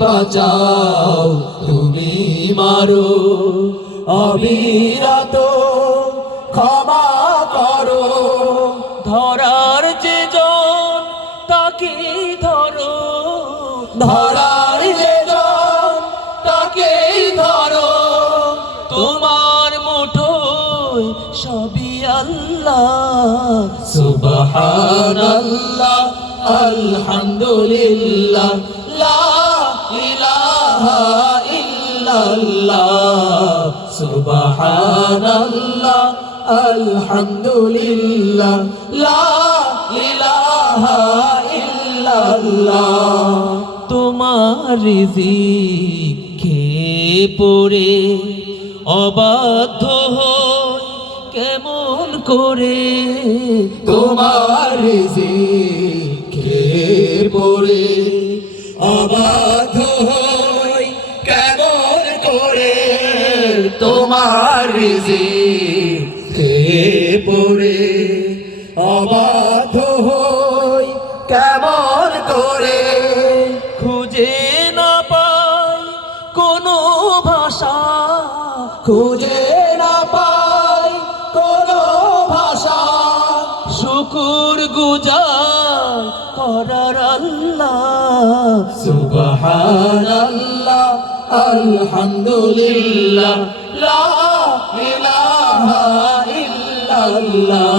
বাঁচাও তুমি মারো অবিরত ক্ষমা করো ধরার যে জন তাকে ধরো ধরার যে জন তাকে ধরো তোমার মুঠোয় সবই আল্লাহ সুবহানাল্লাহ আলহামদুলিল্লাহ লা ইলাহা ইল্লাল্লাহ সুবহানাল্লাহ আলহামদুলিল্লাহ লা ইলাহা ইল্লাল্লাহ তোমার রিজিক খেয়ে পড়ে অবাধ্য হই কেমন করে তোমার রিজিক খেয়ে পড়ে অবাধ্য হই কেমন করে তোমার রিজিক খেয়ে পড়ে অবাধ্য হই কেমন করে খুঁজে না পাই কোনো ভাষা খুঁজে না পাই কোনো ভাষা শুকুর গুজার করার আল্লাহ সুবহানাল্লাহ আলহামদুলিল্লাহ লা ইলাহা ইল্লাল্লাহ